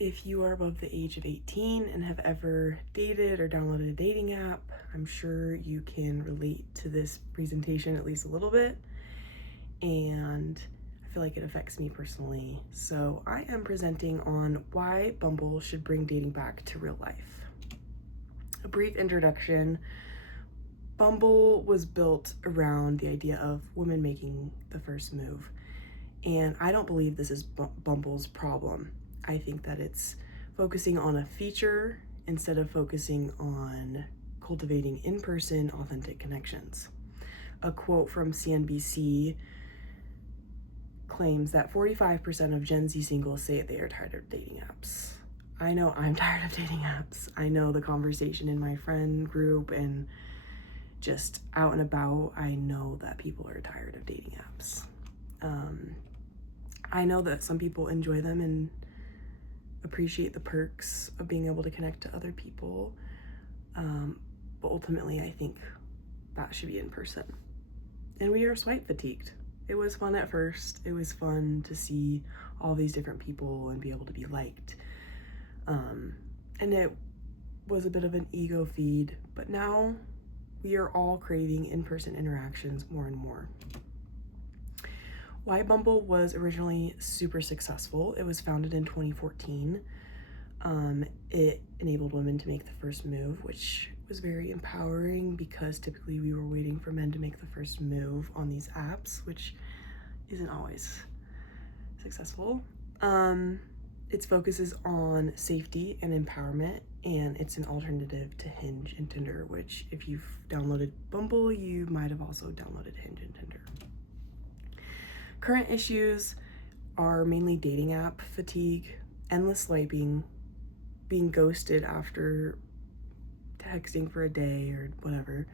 If you are above the age of 18 and have ever dated or downloaded a dating app, I'm sure you can relate to this presentation at least a little bit. And I feel like it affects me personally. So I am presenting on why Bumble should bring dating back to real life. A brief introduction. Bumble was built around the idea of women making the first move. And I don't believe this is Bumble's problem. I think that it's focusing on a feature instead of focusing on cultivating in-person, authentic connections. A quote from CNBC claims that 45% of Gen Z singles say they are tired of dating apps. I know I'm tired of dating apps. I know the conversation in my friend group and just out and about, I know that people are tired of dating apps. I know that some people enjoy them and appreciate the perks of being able to connect to other people, but ultimately I think that should be in person. And we are swipe fatigued. It was fun at first. It was fun to see all these different people and be able to be liked. And it was a bit of an ego feed, but now we are all craving in-person interactions more and more. Why Bumble was originally super successful. It was founded in 2014. It enabled women to make the first move, which was very empowering because typically we were waiting for men to make the first move on these apps, which isn't always successful. Its focus is on safety and empowerment, and it's an alternative to Hinge and Tinder, which if you've downloaded Bumble, you might have also downloaded Hinge and Tinder. Current issues are mainly dating app fatigue, endless swiping, being ghosted after texting for a day or whatever,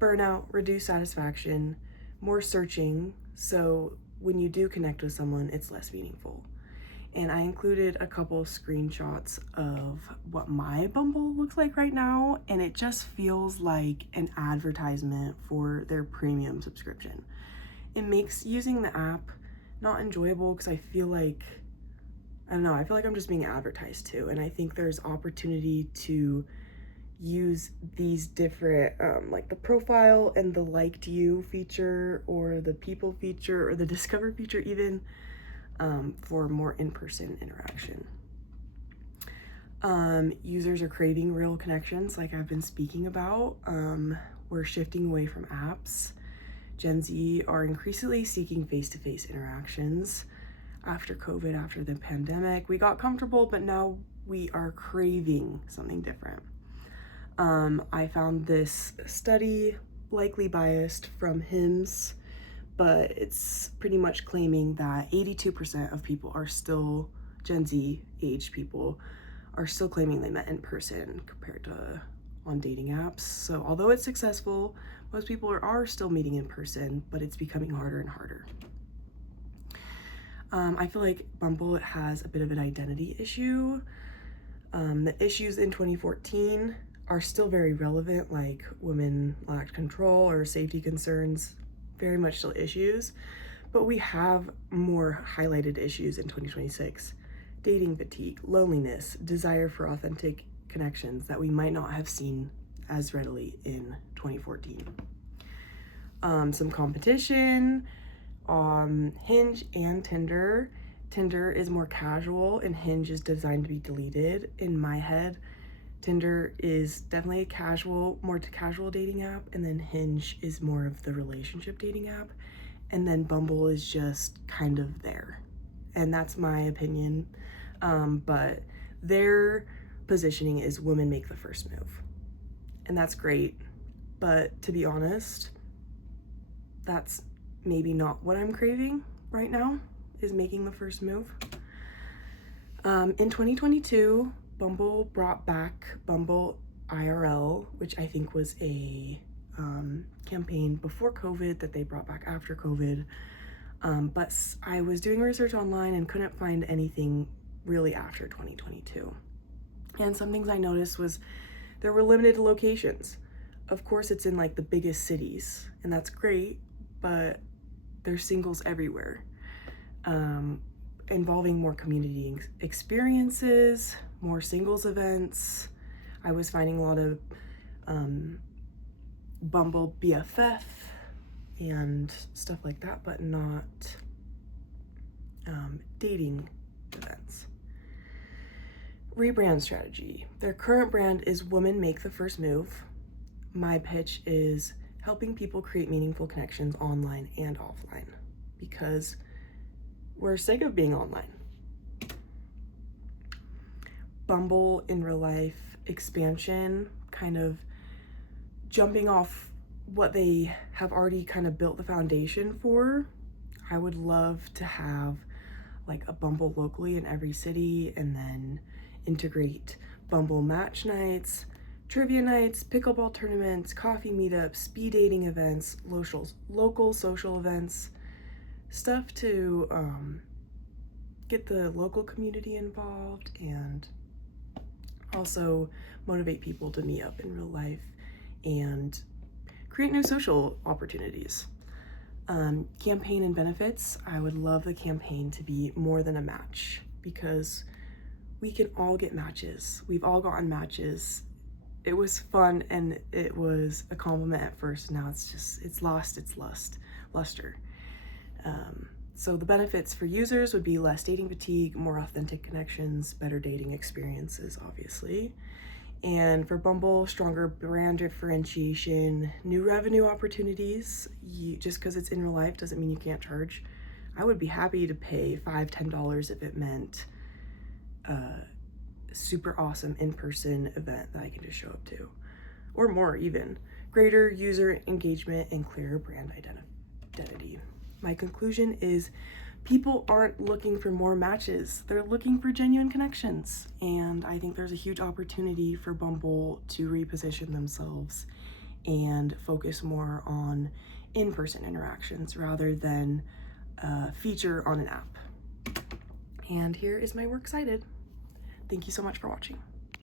burnout, reduced satisfaction, more searching, so when you do connect with someone, it's less meaningful. And I included a couple screenshots of what my Bumble looks like right now, and it just feels like an advertisement for their premium subscription. It makes using the app not enjoyable because I feel like I'm just being advertised to, and I think there's opportunity to use these different, like the profile and the liked you feature or the people feature or the discover feature even, for more in-person interaction. Users are craving real connections like I've been speaking about. We're shifting away from apps. Gen Z are increasingly seeking face-to-face interactions. After COVID, after the pandemic, we got comfortable, but now we are craving something different. I found this study, likely biased from HIMSS, but it's pretty much claiming that 82% of people are still, Gen Z age people, are still claiming they met in person compared to on dating apps. So although it's successful, most people are still meeting in person, but it's becoming harder and harder. I feel like Bumble has a bit of an identity issue. The issues in 2014 are still very relevant, like women lacked control or safety concerns, very much still issues, but we have more highlighted issues in 2026. Dating fatigue, loneliness, desire for authentic connections that we might not have seen as readily in 2014. Some competition on Hinge and Tinder. Tinder is more casual and Hinge is designed to be deleted. In my head, Tinder is definitely a more casual dating app, and then Hinge is more of the relationship dating app, and then Bumble is just kind of there. And that's my opinion, but their positioning is women make the first move. And that's great, but to be honest, that's maybe not what I'm craving right now, is making the first move. In 2022, Bumble brought back Bumble IRL, which I think was a campaign before COVID that they brought back after COVID. But I was doing research online and couldn't find anything really after 2022. And some things I noticed was there were limited locations. Of course, it's in like the biggest cities, and that's great, but there's singles everywhere. involving more community experiences, more singles events. I was finding a lot of Bumble BFF and stuff like that, but not dating events. Rebrand strategy. Their current brand is Women Make the First Move. My pitch is helping people create meaningful connections online and offline because we're sick of being online. Bumble in real life expansion, kind of jumping off what they have already kind of built the foundation for. I would love to have like a Bumble locally in every city, and then integrate Bumble match nights, trivia nights, pickleball tournaments, coffee meetups, speed dating events, local social events, stuff to get the local community involved and also motivate people to meet up in real life and create new social opportunities. Campaign and benefits. I would love the campaign to be more than a match because we can all get matches. We've all gotten matches. It was fun and it was a compliment at first. Now it's lost its luster. So the benefits for users would be less dating fatigue, more authentic connections, better dating experiences, obviously. And for Bumble, stronger brand differentiation, new revenue opportunities. Just because it's in real life doesn't mean you can't charge. I would be happy to pay $5, $10 if it meant a super awesome in-person event that I can just show up to, or more even. Greater user engagement and clearer brand identity. My conclusion is people aren't looking for more matches. They're looking for genuine connections. And I think there's a huge opportunity for Bumble to reposition themselves and focus more on in-person interactions rather than a feature on an app. And here is my works cited. Thank you so much for watching.